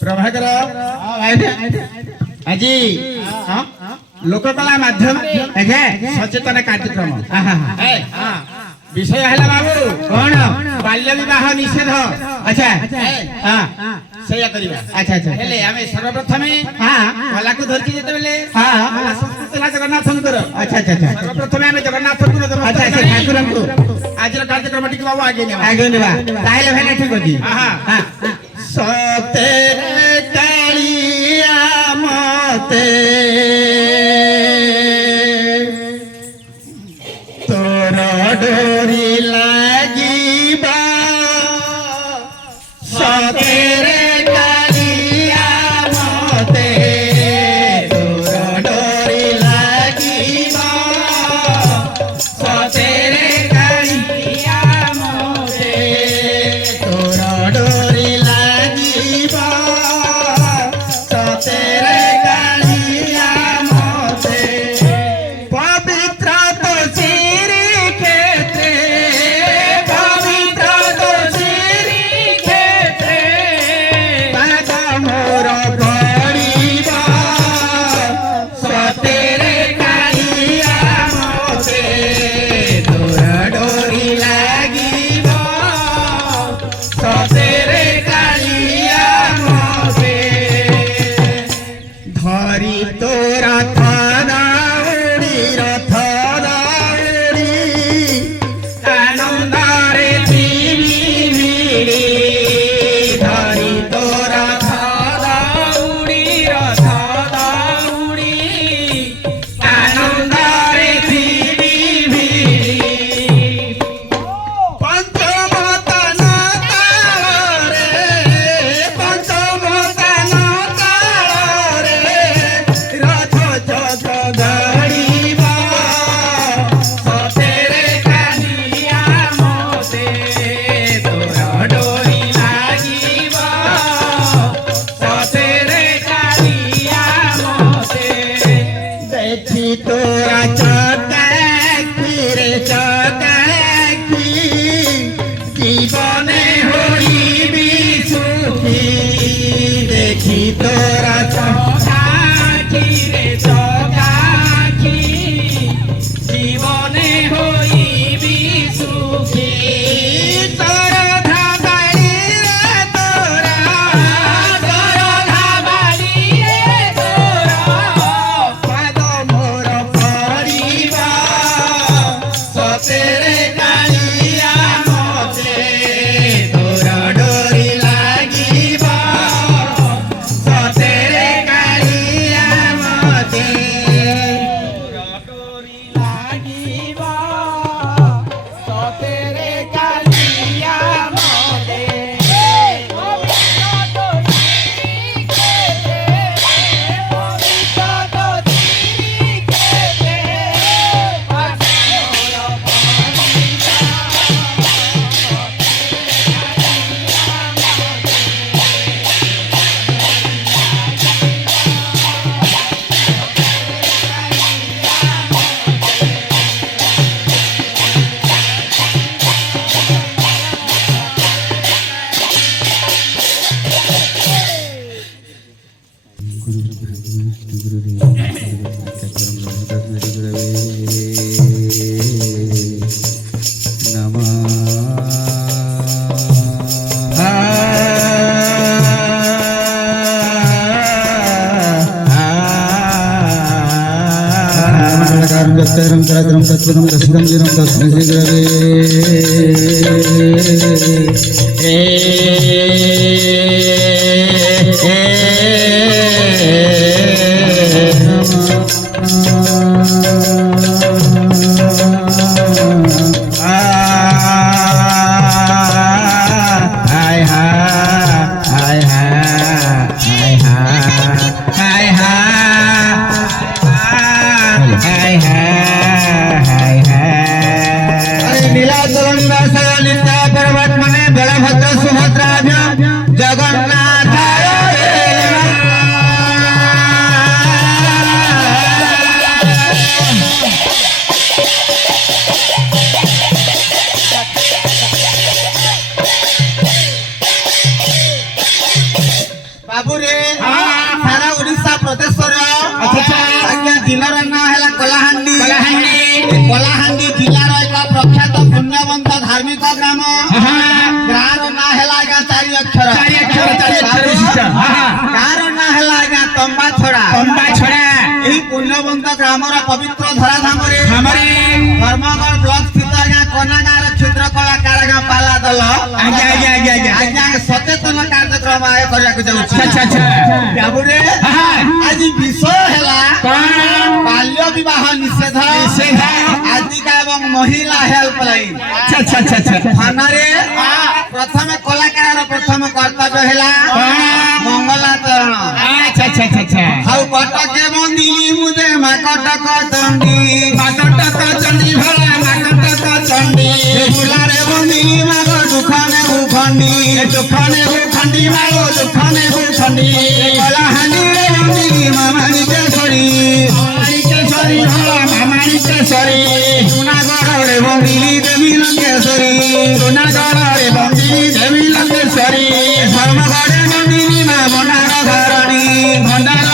प्रभाकर आज लोककला माध्यम सचेतन कार्यक्रम विषय है बाबू कौन बाल्य विवाह निषेध। अच्छा अच्छा अच्छा सर्वप्रथम कला को धरती जगन्नाथ अच्छा अच्छा सर्वप्रथम जगन्नाथ ठाकुर आज कार्यक्रम टी बाबू आगे आगे भाई ठीक अच्छी सते कालिया मते तोर डोरी लागिबा सते कालिया मते तोर डोरी लागिबा सते कालिया मते तोर डोरी लागिबा सते कालिया मते पवित्र तो श्री क्षेत्रे पवित्र तो श्री क्षेत्रे पाद मोर पड़िबा सते कालिया मते तोर डोरी लागिबा सते कालिया मते धरी तोरा थानाउड़ी रथाउड़ी आनंदारे पीवी भिड़ी धरी तोरा थानाउड़ी रथाउड़ी आनंदारे पीवी भिड़ी पंचमतन तारे पंचमतन तारे रथ जग गड़ीबा सते कालिया मते तोर डोरी लागिबा सते कालिया मते देखी तोरा चकाखी रे चकाखी जीवने होइबी सुखी देखी तोरा चकाखी रे चकाखी जीवने होइबी सुखी तोर धाबाली रे तोरा तोर धाबाली रे तोरा पाद मोर पड़िबा सते कालिया मते तोर डोरी लागिबा सते कालिया मते तोर डोरी लागिबा सते कालिया मते जगन्नाथ बाबू रे सारा ओडिशा प्रदेशर आज्ञा जिलार ना है कलाहांडी कलाहांडी जिलार एक प्रख्यात पुण्यवंत धार्मिक ग्राम गाँव ना है आज्ञा 4 अक्षर गाँव ना है आज्ञा तंबा छड़ा यही पुण्यवंत ग्राम पवित्र धराधाम धर्मगढ़ ब्लॉक स्थित आज्ञा कनागार क्षेत्र कलाकार पाला दल आज्ञा सचेतन कार्यक्रम आय बाबूरे आज विषय है बाल्य विवाह निषेध आजिका एवं महिला हेल्पलाइन थाना प्रथम कलाकार प्रथम कर्तव्य है मंगलाचरण कटके बंदिली मुझे माकटक चंडी चंडी बुलारे बंदिली माग दुखने भूखंडी मागो दुखने भूखंडी कलाहांडी रे बंदिली मामानी केसरी मामानी केसरी जुनागढ़ रे बंदिली देवी लंकेश्वरी जुनागढ़ रे बंदिली देवी लंकेश्वरी धर्मगढ़ रे बंदिली मा भंडार घरणी मालो भंडार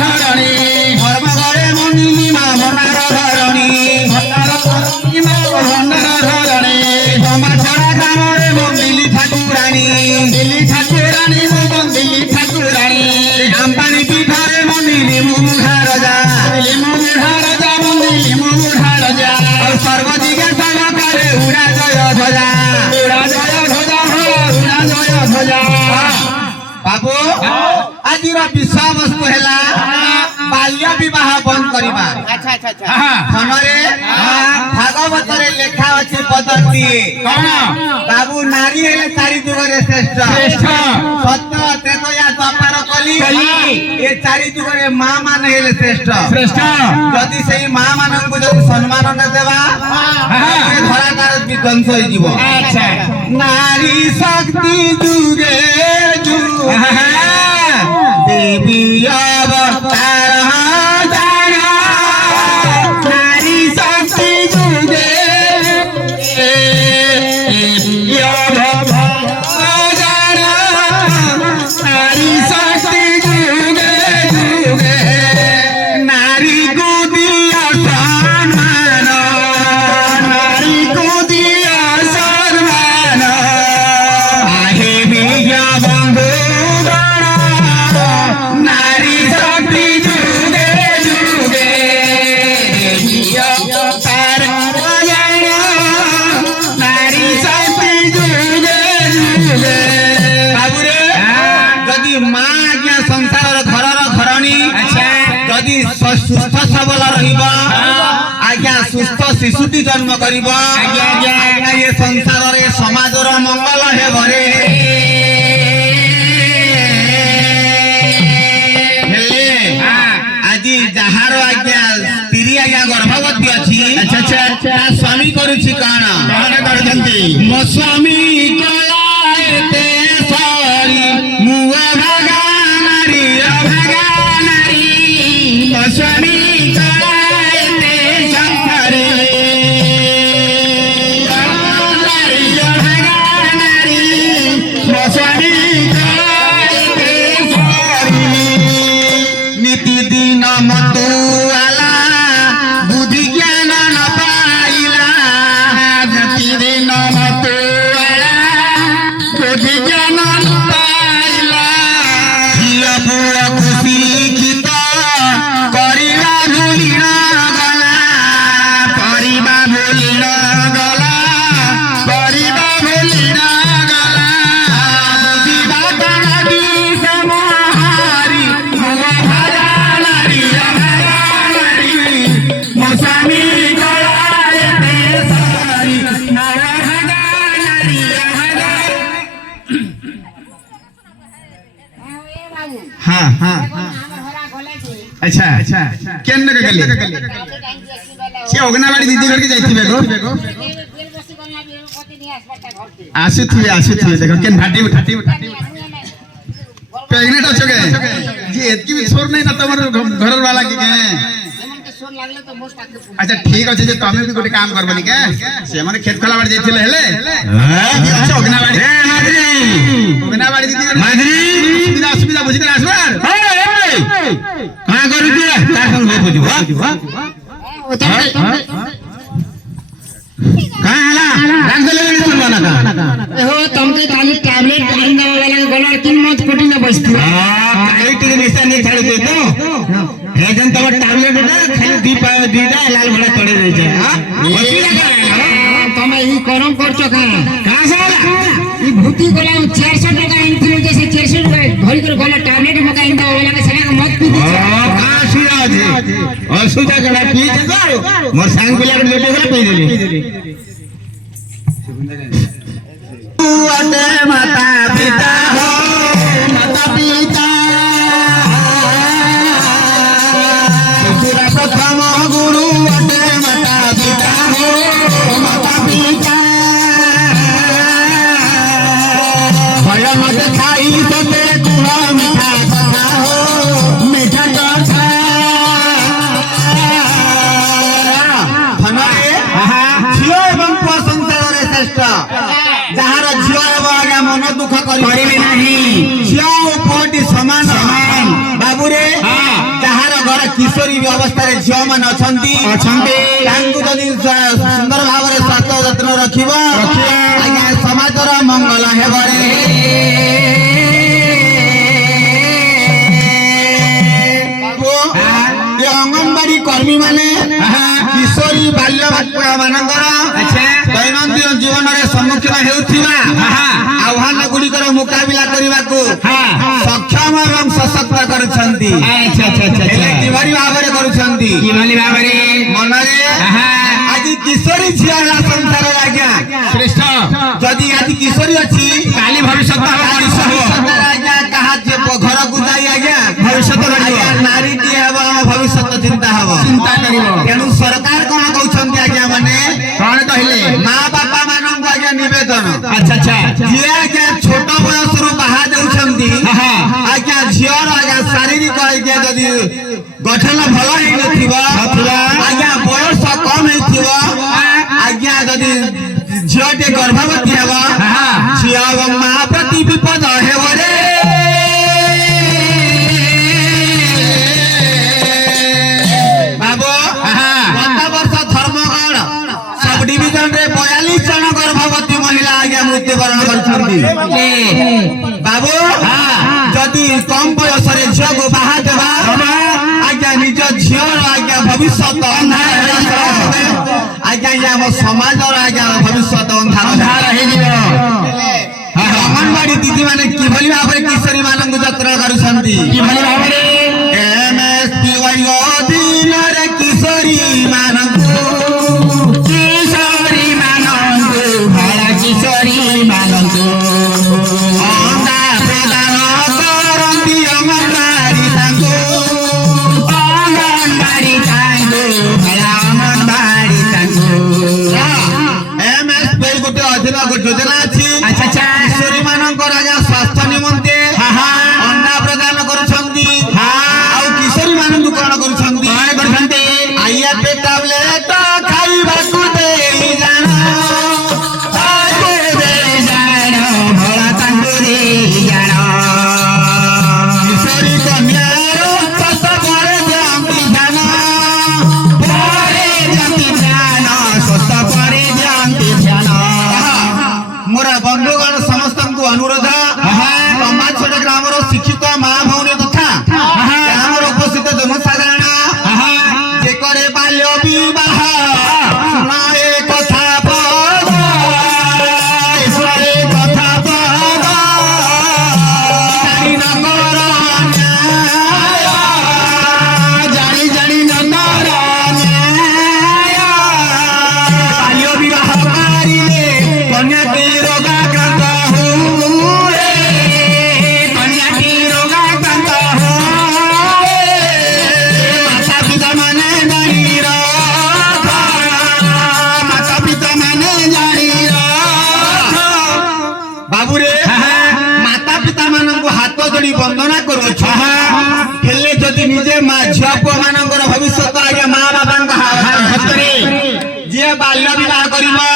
घरणी धर्मगढ़ रे बंदिली मा भंडार घरणी भंडार घरणी तमा छड़ा ग्राम रे बंदिली ठाकुरानी दिल्ली ठाकुरानी बंदिली ठाकुरानी आंबानी पीठा रे बंदिली मुमुढ़ा राजा बंदिली मुमुढ़ा राजा और सर्वदिगे समकारे उड़ा जय ध्वजा बाबू आज विषय वस्तु है बाल्य विवाह बंद करवा खनरे भागवत लेखा अच्छे पद्धति बाबू नारी हेले 4 जुगरे श्रेष्ठ सत्य त्रेतया द्वापर कली ये 4 जुगरे मां मान हेले श्रेष्ठ जदि से मां मानन को जदि सम्मान न देबा ये धराकार विध्वंस होई जीवो नारी शक्ति जुगे देवी अवतार नारी शक्ति जुगे नारी शक्ति जुगे नारी को दिया सम्मान नारी को दिया सम्मान आहे भैया बंधु नारी शक्ति जुगे जुगे अवतार नारी शक्ति जुगे जुगे बाबूरे जदि मां आज्ञा संसार घरर घरणी जदि सुस्थ सबल रहिबा आज्ञा सुस्थ शिशुटी जन्म करिबा आज्ञा ये संसार रे समाजर मंगल हेबो रे जहार आज्ञा स्त्री आज्ञा गर्भवती अच्छी स्वामी करुछि काण मो स्वामी कलाएते सरी मुआ भागा नारी मो स्वामी कलाएते संसारे नारी मो स्वामी कलाएते सरी नीति दिन मतो आला बुद्धि ज्ञान न पाइला नीति दिन मतो आला बुद्धि ज्ञान न पाइला हिया पुरा खुशी गीत करिबा भूली न गला परिबा भूली न गला परिबा भूली न गला बुद्धि बात नदी समाहारी मुआ भागा नारी मो स्वामी कलाएते सरी मुआ भागा नारी हाँ अच्छा केन के गले से ओगनावाड़ी दीदी घर के जाइथिबे गो आसिथिबे देखो केन भाटी उठाती प्रेग्नेंट अछो के जे एतकी भी छोर नहीं ना तमर घर वाला के अच्छा ठीक अच्छे जे तमे भी गोटे काम करबनी के से माने खेत खोला बाड़ जाइथिले हेले अच्छा ओगनावाड़ी दीदी କାଁ କରୁଛୁ ତା ସଙ୍ଗେ ବୁଝିବ କାଁ ହେଲା ରାଗଲେ ଶୁଣିବ ନା हो तुमके खाली टैबलेट टाइम दवा वाला गला किन मत कोटी न बसती এই টিকে নিশা নেই ছাড়ি দে তো हे जन तब टैबलेट ना खाली दीटा लाल भड़ा तोड़े दे छे हां बसिला का તમે ઈ કરમ કરছো કા कहां से आला ઈ ભૂતી ગલા 400 টাকা આંથી જે 400 টাকা ભરી कर ગલા टैबलेट મકા ઇંદા વાला કે સેના મત પી दी कहां सुया जे असुजा गला पी छे तो मोर सांग पिला के लेटे गला पी देली अते माता पिता हो माता पिता प्रथम गुरु अते माता पिता हो माता पिता भय मत खाई सते कुह मीठा कथा हो मीठा कथा धनरे झियो एवं पुआ संसार श्रेष्ठ जहार झियो एवं आज्ञा मन दुख करिबे नाही झियो पुअटी समान बाबू रे जहार घर किशोरी अवस्था रे झियो मान अछंती तांकु जदि सुंदर भाव रे स्वास्थ्य यत्न रखिबो आज्ञा समाजर मंगल हेबो रे बाबू ये अंगनवाड़ी कर्मी माने किशोरी बाल्य बालिका मानकर दैनंदिन जीवन रे सम्मुखीन हेउथिबा आह्वान गुड़िकर मुकाबिला करबाकू सक्षम एवं सशक्त करुछंती किभली भाबरे करुछंती मन रे आज किशोरी झिया संसार आज्ञा श्रेष्ठ जदि आज किशोरी अछि काली भविष्य आज्ञा कहा जे घर को जाई आज्ञा भविष्य नारी की हेबो भविष्य चिंता हेबो तेनु सरकार कोन कहउछंती आज्ञा माने कोन कहिले मां बापा मानन को आज्ञा निवेदन अच्छा जे आज्ञा छोट बयस रु बाहा देउछंती आज्ञा झियर आज्ञा शारीरिक आज्ञा जदि गठन भल हे नथिबा आज्ञा बयस कम हेथिबा आज्ञा जदि झियटे गर्भवती हेबा झिया एवं मां प्रति विपद हेबो रे बाबू गत वर्ष धर्मगढ़ सब डिविजन रे 42 जन गर्भवती महिला आज्ञा मृत्युवरण करछंती बाबू जदि कम बयस रे झियो को बाहा देबा आज्ञा निज झियर आज्ञा भविष्य अंधार आज्ञा या हम समाज और आज्ञा भविष्य अंधार हे जिवो अंगनवाड़ी दीदी माने किभली भाबरे किशोरी मानन को जत्र करूछंती किभली भाबरे एमएसपी वाई अधीन रे किशोरी मानन को भला किशोरी मानन को अंधा प्रदान करंती अंगनवाड़ी तांको भला अंगनवाड़ी तांको एमएसपी गोटे अधीन योजना अछि किशोरी मानकर आज्ञा स्वास्थ्य निमंते अंडा प्रदान करुछंती आउ किशोरी मानन कोन करुछंती आइया पे टैबलेट खाइबाकू देई जानो भला तांको देई जानो किशोरी कन्यार पस परे जांती जानो स्वस्थ परे जांती जानो मोरा बंधुगण समस्त को अनुरोध समाज छोटे ग्राम शिक्षित माँ भौणी तथा ग्राम उपस्थित जनसाधारण जे करे बाल्य विवाह सुनाए कथा पद सुनाए कथा पद जानी न कर जानी जानी न कर बाल्य विवाह करिले कन्या के रोगाक्रांत हुए कन्या के रोगाक्रांत हुए माता पिता माने जानी माता पिता माने जानी बाबू रे माता पिता मान को हाथ जोड़ी वंदना करो हेले जदि निजे मां झिया पुआ मानकर भविष्य आज्ञा मां बाबा हाथ रे जे बाल्य विवाह करिबा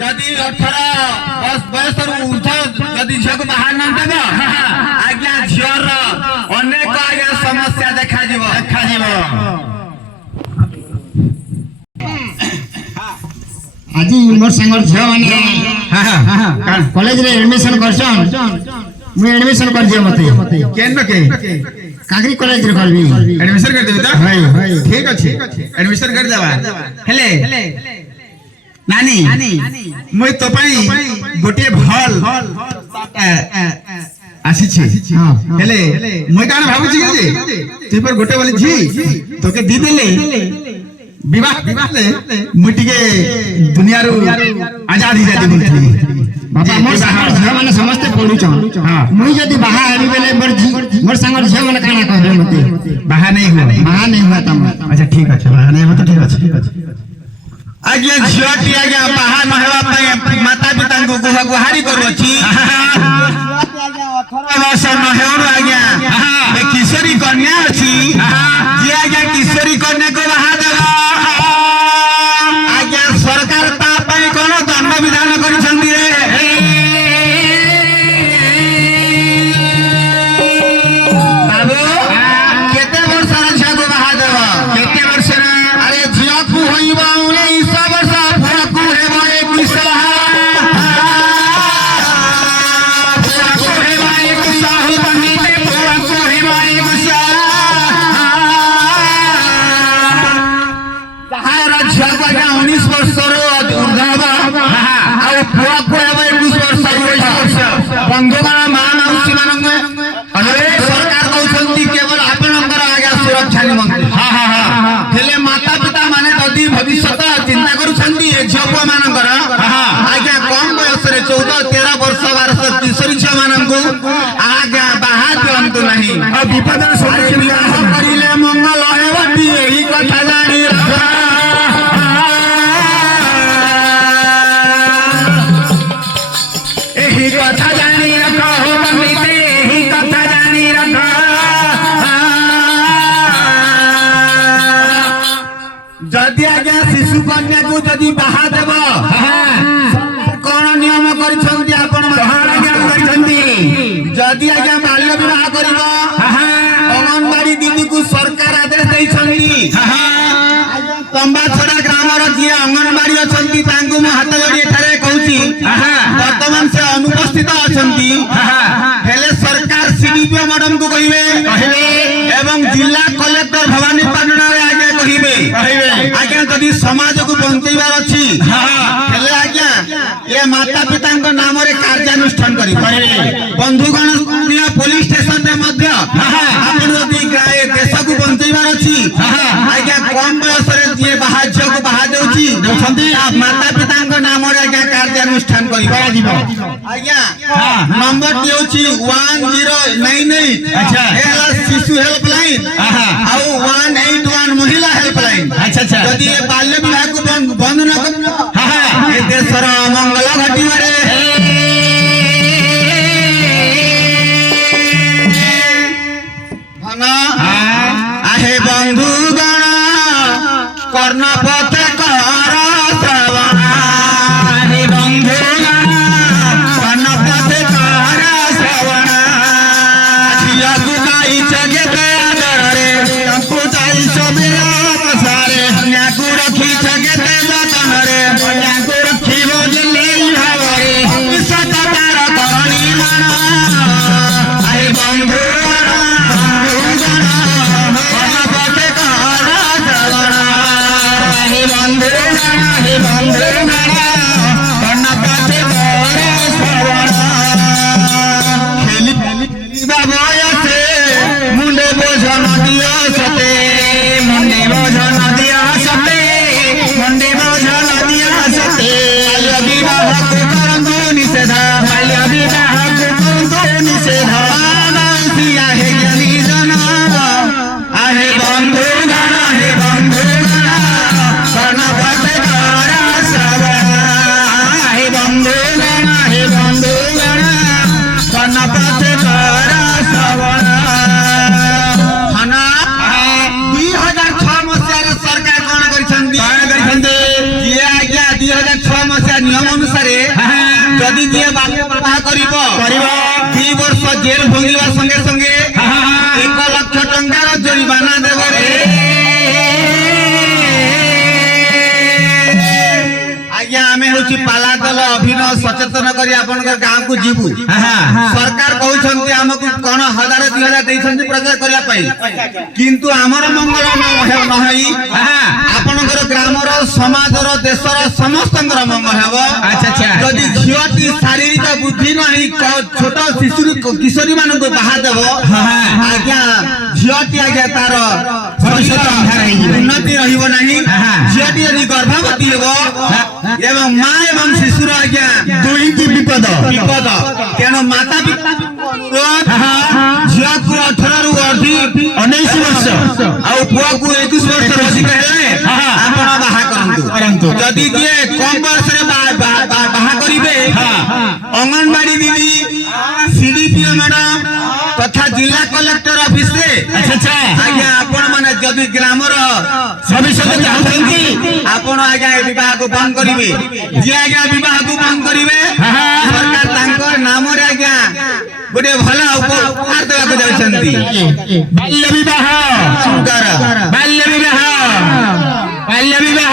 जदि 18 बयस ऊर्ध्व जदि झिया को बाहर न देबा आज्ञा झियर अनेक आज्ञा আজি মোর সাঙ্গর ঝিও মানে কলেজ রে এডমিশন করছন মুই এডমিশন করছি মতে কেন কে কাগরি কলেজ রে করবি এডমিশন कर देबी तो हाय ठीक अछि एडमिशन कर देबा हेले नानी मुई तो पई गोटे भल आसीछि हेले मुई कान भाबुछि जे तू पर गोटे बोली छी तोके दी देले विवाह ले मुई टिके दुनिया रो आजाद ही जाती बोलथि बाबा मोर सागर झियो माने समस्त पढुछन मुई जदी बाहा आबी बेले मोर सागर झियो माने काना कहबे मते बाहा नहीं हुआ तम अच्छा ठीक अछि बाहा नहीं हुआ तो ठीक अछि आगे झियोटी आगे बाहा न हेबा पई माता पिता को गुहारी करछि 18 वर्ष न हेउर आगे ए किशोरी कन्या अछि जे आगे किशोरी कन्या को बाहा देबा आगे सरकार ता पई कोन दंड विधान करिसंदी रे बाबू केते वर्ष रा झियो को बाहा देबा केते वर्ष रा अरे झियो को होइबा 19 वर्ष पुरा को हेबा 21 माता पिता माने जदि भविष्य चिंता करुछंती झियो मानकर आज्ञा कम बयस 14-13 वर्ष 12 किशोरी झियो मानकु आज्ञा बाहा दियंतु नहीं विपद करिले मंगल हेबती एही कथा जानी रखा एही कथा जानी रखो बंदिते एही कथा जानी रखो जदि आज्ञा शिशु कन्या को जदि बाहा देब कौन नियम करिसंती आपण जदि आज्ञा बाल्य विवाह करिब अंगनवाड़ी दीदी को सरकार आदेश दैछंती तंबा छड़ा ग्रामर जी अंगनवाड़ी अछंती तांकु मो हाथ जोड़ी एठारे कहूची वर्तमान से अनुपस्थित अछंती हेले सरकार सीडीपीओ मैडम को कहिबे एवं जिला कलेक्टर भवानी पाटना रे आगे कहिबे आज्ञा जदि समाज को बंचैबार अछि हेले आज्ञा ये माता पिता को नाम रे कार्यानुष्ठान करि बंधुगण पुलिस स्टेशन रे मध्य आपण जदि देश को बंचैबार अछि आज्ञा कम बयस रे जे बाहा झियो को बाहा देउची माता पिता को नाम रे आज्ञा कार्यानुष्ठान करि आज्ञा नंबर दिउची 1098 अच्छा एला शिशु हेल्पलाइन आउ 181 महिला हेल्पलाइन अच्छा अच्छा यदि ये बाल्य विवाह को बंद न कर ए देशर मंगल घटिबारे धन आहे बंधुगण कर्णपथ कर श्रवण आहे बंधुगण कर्णपथ कर श्रवण झिया गुनाई जगते आदर रे तंपु जाई सबेरा पसारे न्याकु रखी जगते जतन रे न्याकु रखी बोजले भावरे सत तार करणी मन आहे बंधुगण कर्णपथ कर श्रवण हे बंधुगण कर्णपथ कर श्रवण खेली बयसे मुंडे बोझ नदिया सते मुंडे बोझ नदिया सते मुंडे बोझ नदिया सते बाल्य विवाह को करंतु निषेध बाल्य विवाह को करंतु निषेध मानसिया हे ज्ञानी जन आहे बंधुगण कर्णपथ कर श्रवण हे बंधुगण कर्णपथ कर श्रवण हना 2006 मसिया रे सरकार कोन करिसंती जे आज्ञा 2006 मसिया नियम अनुसार जदि जे बाल्य विवाह करिवो 2 वर्ष जेल भोगिबा संगे संगे 1 लाख टंका रो जरिमाना देबो रे ସଚେତନ କରି ଆପଣଙ୍କ ଗାଁକୁ ଯିବୁ। ସରକାର କହୁଛନ୍ତି ଆମକୁ କଣ 1000-2000 ଦେଇଛନ୍ତି ପ୍ରଚାର କରିବା ପାଇଁ, କିନ୍ତୁ ଆମର ମଙ୍ଗଳ ନହେଇ ଆପଣଙ୍କର ଗ୍ରାମର ସମାଜର ଦେଶର ସମସ୍ତଙ୍କର ମଙ୍ଗଳ ହେବ। ଯଦି ଝିଅଟି ଶାରୀରିକ ବୁଦ୍ଧି ନାହିଁ ଛୋଟ ଶିଶୁ କିଶୋରୀ ମାନଙ୍କୁ ବାହା ଦେବ, ଆଜ୍ଞା ଝିଅଟି ଆଜ୍ଞା ତାର ଉନ୍ନତି ରହିବ ନାହିଁ। ଝିଅଟି ଯଦି ଗର୍ଭବତୀ ହେବ ଏବଂ ମା ଏବଂ ଶିଶୁର ଆଜ୍ଞା ଦୁଇଟି ବିପଦ। ତେଣୁ ମାତା ପିତା ଝିଅକୁ 18ରୁ 19 ବର୍ଷ ଆଉ ପୁଅକୁ 21 ବର୍ଷର ଅଧିକ ହେଲେ ଆପଣ ବାହା କରନ୍ତୁ। ଯଦି କିଏ କମ ବୟସରେ ବାହା କରିବେ, ଅଙ୍ଗନବାଡି ଦିଦି, ସିଡିପିଓ ମ୍ୟାଡାମ ତଥା ଜିଲ୍ଲା କଲେକ୍ଟର ଅଫିସରେ ଆଜ୍ଞା ଆପଣ ମାନେ ଯଦି ଗ୍ରାମର ଭବିଷ୍ୟତ ଚାହୁଁଛନ୍ତି, ଆପଣ ଆଜ୍ଞା ଏ ବିବାହକୁ ବନ୍ଦ କରିବେ। ଯିଏ ଆଜ୍ଞା ବିବାହକୁ ବନ୍ଦ କରିବେ, ସରକାର ତାଙ୍କ ନାମରେ ଆଜ୍ଞା ଗୋଟେ ଭଲ ଉପହାର ଦେବାକୁ ଯାଉଛନ୍ତି। ବାଲ୍ୟ ବିବାହ, ବାଲ୍ୟ ବିବାହ, ବାଲ୍ୟ ବିବାହ